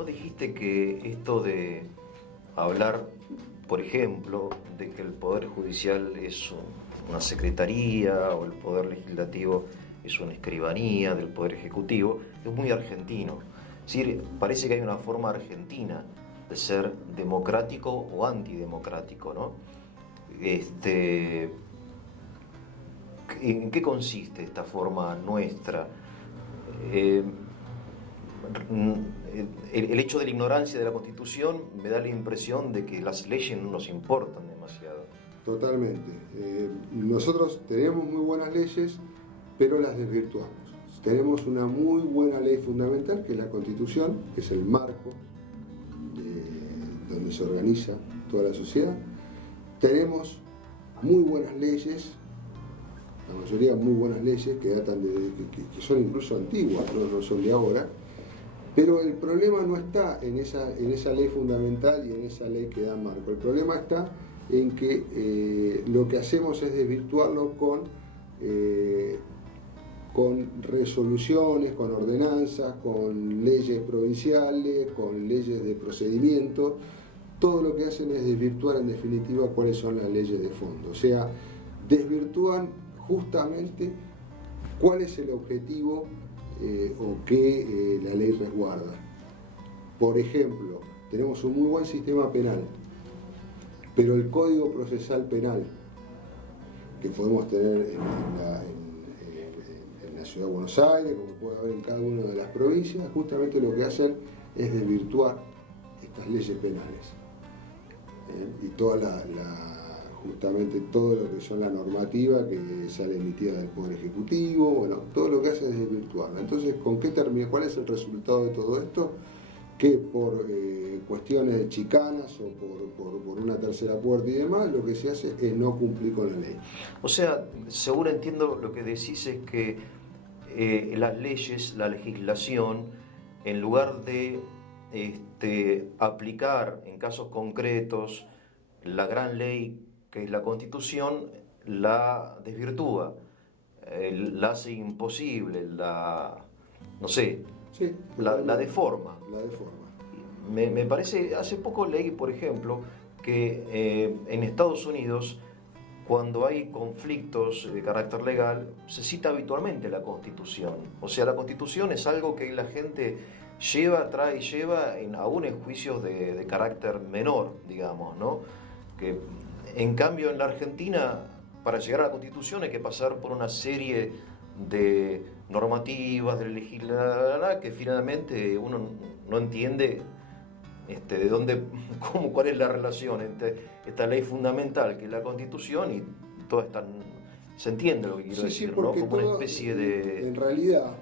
Vos dijiste que esto de hablar, por ejemplo, de que el Poder Judicial es una secretaría o el Poder Legislativo es una escribanía del Poder Ejecutivo, es muy argentino. Es decir, parece que hay una forma argentina de ser democrático o antidemocrático, ¿no? ¿En qué consiste esta forma nuestra? Eh, el hecho de la ignorancia de la Constitución me da la impresión de que las leyes no nos importan demasiado. Totalmente. Nosotros tenemos muy buenas leyes, pero las desvirtuamos. Tenemos una muy buena ley fundamental, que es la Constitución, que es el marco donde se organiza toda la sociedad. Tenemos muy buenas leyes, la mayoría muy buenas leyes, que datan que son incluso antiguas, no son de ahora. Pero el problema no está en esa ley fundamental y en esa ley que da marco. El problema está en que lo que hacemos es desvirtuarlo con resoluciones, con ordenanzas, con leyes provinciales, con leyes de procedimiento. Todo lo que hacen es desvirtuar en definitiva cuáles son las leyes de fondo. O sea, desvirtúan justamente cuál es el objetivo o que la ley resguarda. Por ejemplo, tenemos un muy buen sistema penal, pero el Código Procesal Penal que podemos tener en la Ciudad de Buenos Aires, como puede haber en cada una de las provincias, justamente lo que hacen es desvirtuar estas leyes penales. Y justamente todo lo que son la normativa que sale emitida del Poder Ejecutivo, bueno, todo lo que hace es desvirtuarla. Entonces, ¿con qué termina? ¿Cuál es el resultado de todo esto? Que por cuestiones de chicanas o por una tercera puerta y demás, lo que se hace es no cumplir con la ley. O sea, seguro entiendo lo que decís es que las leyes, la legislación, en lugar de aplicar en casos concretos la gran ley que es la Constitución, la desvirtúa, la hace imposible, no sé, Sí, la deforma. La deforma. Me parece, hace poco leí, por ejemplo, que en Estados Unidos, cuando hay conflictos de carácter legal, se cita habitualmente la Constitución. O sea, la Constitución es algo que la gente trae y lleva aún en juicios de carácter menor, digamos, ¿no? Que, en cambio, en la Argentina, para llegar a la Constitución hay que pasar por una serie de normativas, de legislación, que finalmente uno no entiende de dónde, cuál es la relación entre esta ley fundamental que es la Constitución y toda esta... Se entiende lo que quiero decir, ¿no? Como una especie de... En realidad,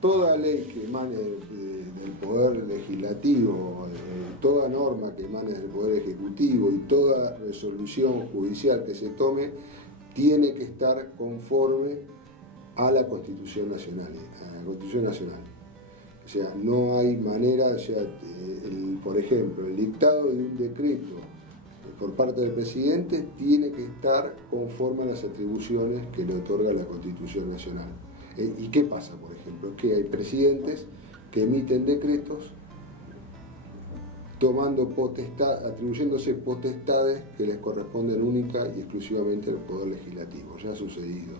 toda ley que emane del Poder Legislativo, toda norma que emane del Poder Ejecutivo y toda resolución judicial que se tome, tiene que estar conforme a la Constitución Nacional. O sea, no hay manera, o sea, por ejemplo, el dictado de un decreto por parte del presidente tiene que estar conforme a las atribuciones que le otorga la Constitución Nacional. ¿Y qué pasa, por ejemplo? Que hay presidentes que emiten decretos atribuyéndose potestades que les corresponden única y exclusivamente al Poder Legislativo. Ya ha sucedido.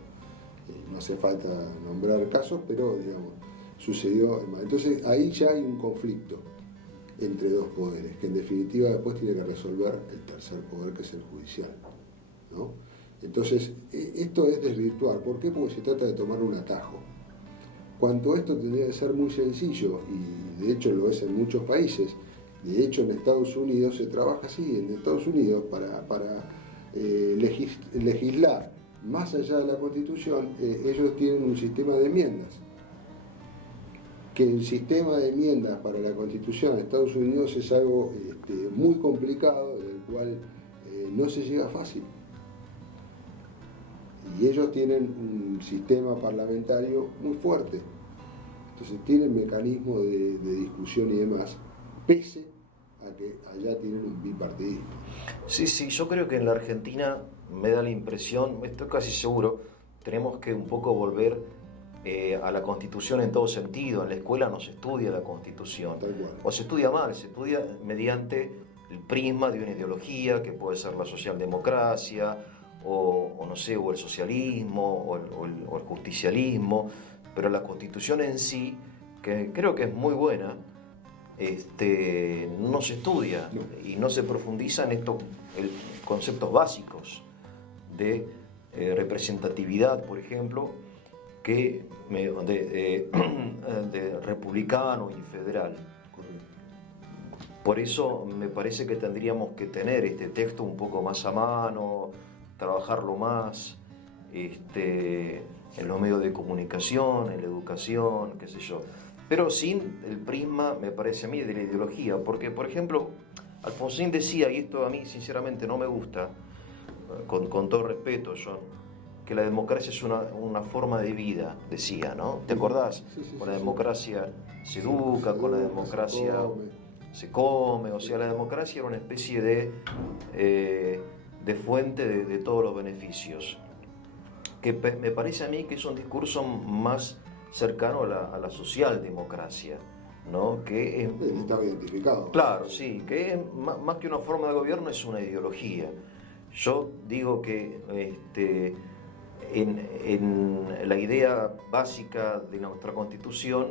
No hace falta nombrar casos, pero digamos, sucedió. Entonces ahí ya hay un conflicto entre dos poderes, que en definitiva después tiene que resolver el tercer poder, que es el judicial, ¿no? Entonces, esto es desvirtuar. ¿Por qué? Porque se trata de tomar un atajo. Cuanto esto tendría que ser muy sencillo, y de hecho lo es en muchos países. De hecho, en Estados Unidos se trabaja así. En Estados Unidos, para legislar más allá de la Constitución, ellos tienen un sistema de enmiendas. Que el sistema de enmiendas para la Constitución de Estados Unidos es algo muy complicado, del cual no se llega fácil. Y ellos tienen un sistema parlamentario muy fuerte. Entonces tienen mecanismos de discusión y demás, pese a que allá tienen un bipartidismo. Sí, yo creo que en la Argentina me da la impresión, estoy casi seguro, tenemos que un poco volver a la Constitución en todo sentido. En la escuela no se estudia la Constitución, Tal cual. o se estudia mal, se estudia mediante el prisma de una ideología que puede ser la socialdemocracia, o no sé, o el socialismo, o el justicialismo, pero la Constitución en sí, que creo que es muy buena, no se estudia y no se profundiza en estos conceptos básicos de representatividad, por ejemplo, de republicano y federal. Por eso me parece que tendríamos que tener este texto un poco más a mano, trabajarlo más en los medios de comunicación, en la educación, qué sé yo. Pero sin el prisma, me parece a mí, de la ideología. Porque, por ejemplo, Alfonsín decía, y esto a mí sinceramente no me gusta, con todo respeto, John, que la democracia es una forma de vida, decía, ¿no? ¿Te acordás? Sí, con la democracia se educa, con la democracia se come, o sea, la democracia era una especie de fuente de todos los beneficios. Que me parece a mí que es un discurso más cercano a la socialdemocracia, ¿no? Que estaba identificado. Claro, sí, que es más que una forma de gobierno, es una ideología. Yo digo que en la idea básica de nuestra Constitución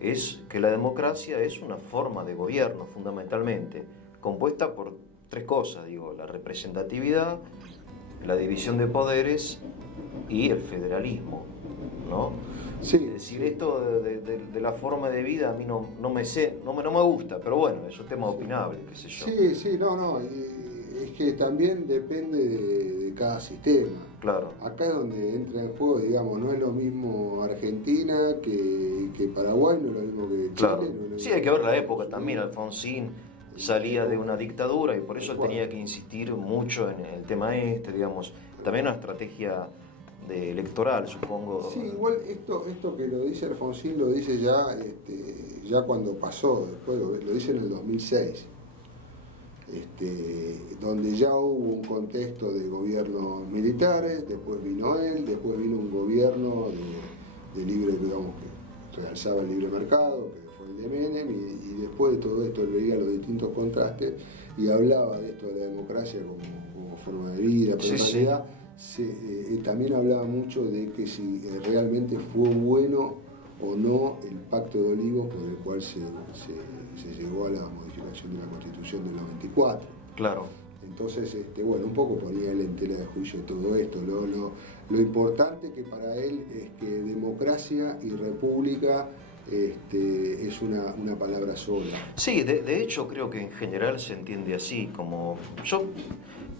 es que la democracia es una forma de gobierno, fundamentalmente, compuesta por tres cosas, digo, la representatividad, la división de poderes y el federalismo, ¿no? Sí. Es decir, esto de la forma de vida a mí no me gusta, pero bueno, es un tema opinable, qué sé yo. Sí, no, es que también depende de cada sistema. Claro. Acá es donde entra en juego, digamos, no es lo mismo Argentina que Paraguay, no es lo mismo que Chile. Claro. No es lo mismo Sí, hay que ver la época también. Alfonsín salía de una dictadura y por eso tenía que insistir mucho en el tema digamos. También una estrategia electoral, supongo. Sí, igual esto que lo dice Alfonsín lo dice ya cuando pasó, después lo dice en el 2006. Donde ya hubo un contexto de gobiernos militares, después vino él, después vino un gobierno de libre, digamos, que realzaba el libre mercado, que fue el de Menem, y después de todo esto él veía los distintos contrastes y hablaba de esto de la democracia como forma de vida, pero en realidad también hablaba mucho de que si realmente fue bueno o no el pacto de Olivos por el cual se llegó a la modificación de la Constitución del 94. Claro. Entonces, un poco ponía él en tela de juicio todo esto. Lo importante que para él es que democracia y república es una palabra sola. Sí, de hecho creo que en general se entiende así, como yo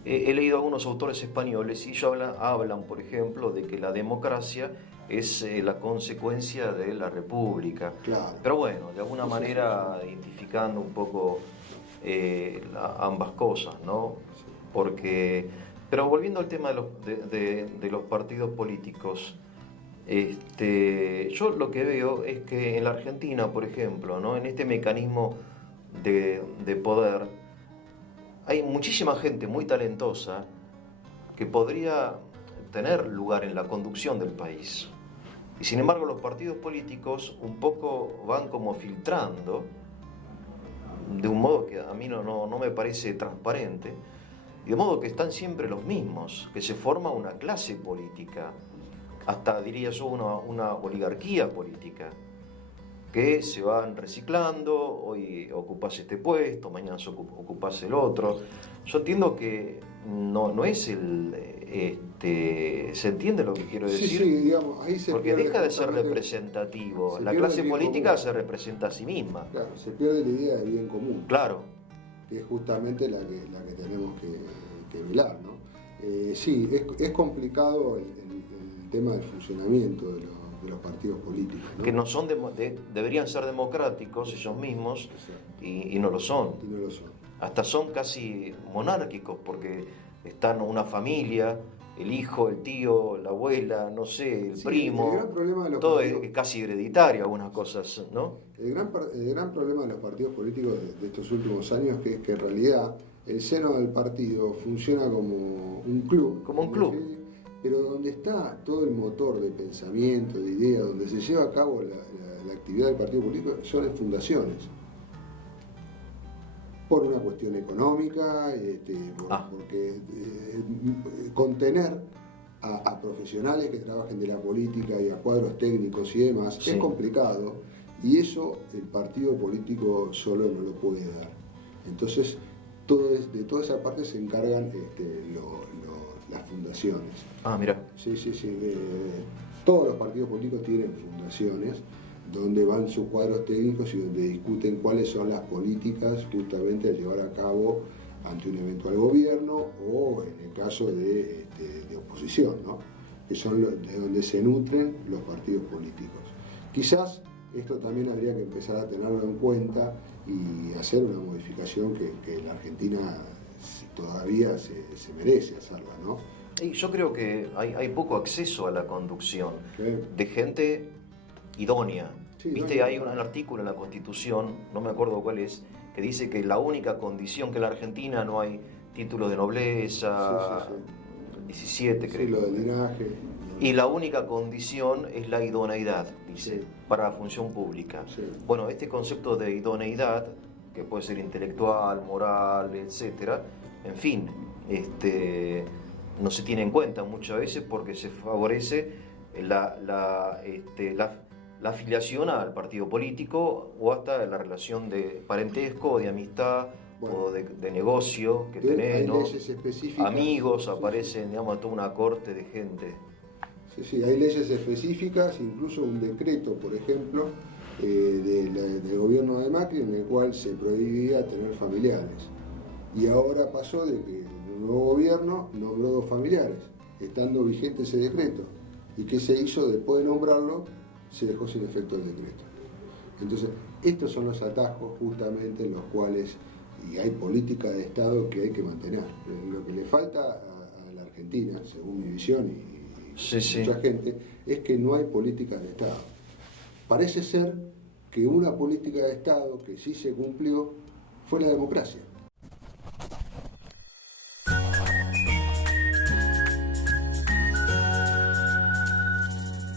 he leído a algunos autores españoles y ellos hablan, por ejemplo, de que la democracia es la consecuencia de la república. Claro. Pero bueno, de alguna manera identificando un poco ambas cosas, ¿no? Pero volviendo al tema de los partidos políticos, yo lo que veo es que en la Argentina, por ejemplo, ¿no? En este mecanismo de poder, hay muchísima gente muy talentosa que podría tener lugar en la conducción del país. Y sin embargo los partidos políticos un poco van como filtrando, de un modo que a mí no me parece transparente, y de modo que están siempre los mismos, que se forma una clase política, hasta diría yo una oligarquía política, que se van reciclando, hoy ocupas este puesto, mañana ocupas el otro. Yo entiendo que no es ¿se entiende lo que quiero decir? Sí, digamos, ahí se porque pierde deja de ser representativo. La clase política se representa a sí misma. Claro, se pierde la idea de bien común. Claro. Que es justamente la que tenemos que velar, ¿no? Sí, es complicado el tema del funcionamiento de los partidos políticos, ¿no? Que no son deberían ser democráticos ellos mismos y no lo son. Y no lo son. Hasta son casi monárquicos porque están una familia, el hijo, el tío, la abuela, no sé, el primo. El gran problema de los todo partidos, es casi hereditario, algunas cosas, ¿no? El gran problema de los partidos políticos de estos últimos años es que en realidad el seno del partido funciona como un club. Como un club. pero donde está todo el motor de pensamiento, de idea, donde se lleva a cabo la actividad del partido político, son en fundaciones. Por una cuestión económica, porque contener a profesionales que trabajen de la política y a cuadros técnicos y demás Sí. es complicado, y eso el partido político solo no lo puede dar. Entonces, de toda esa parte se encargan las fundaciones. Ah, mira. Sí. Todos los partidos políticos tienen fundaciones donde van sus cuadros técnicos y donde discuten cuáles son las políticas justamente a llevar a cabo ante un eventual gobierno o en el caso de oposición, ¿no? Que son de donde se nutren los partidos políticos. Quizás esto también habría que empezar a tenerlo en cuenta y hacer una modificación que la Argentina todavía se merece hacerla, ¿no? Y yo creo que hay poco acceso a la conducción ¿Qué? de gente idónea. Sí, Viste, idónea. hay un artículo en la Constitución, no me acuerdo cuál es, que dice que la única condición que en la Argentina no hay títulos de nobleza, Sí. 17 creo. Sí, lo del linaje. Y la única condición es la idoneidad, dice, Sí. para la función pública. Sí. Bueno, este concepto de idoneidad, que puede ser intelectual, moral, etcétera, en fin, no se tiene en cuenta muchas veces porque se favorece la afiliación al partido político o hasta la relación de parentesco, de amistad, Bueno. o de negocio que Hay tenés, ¿no? leyes específicas. Amigos, Sí, aparecen, digamos, toda una corte de gente. Sí, hay leyes específicas, incluso un decreto, por ejemplo, del gobierno de Macri, en el cual se prohibía tener familiares. Y ahora pasó de que el nuevo gobierno nombró 2 familiares, estando vigente ese decreto. ¿Y qué se hizo después de nombrarlo? Se dejó sin efecto el decreto. Entonces, estos son los atajos justamente en los cuales, y hay política de Estado que hay que mantener. Lo que le falta a la Argentina, según mi visión y Sí. mucha gente, es que no hay política de Estado. Parece ser que una política de Estado que sí se cumplió fue la democracia.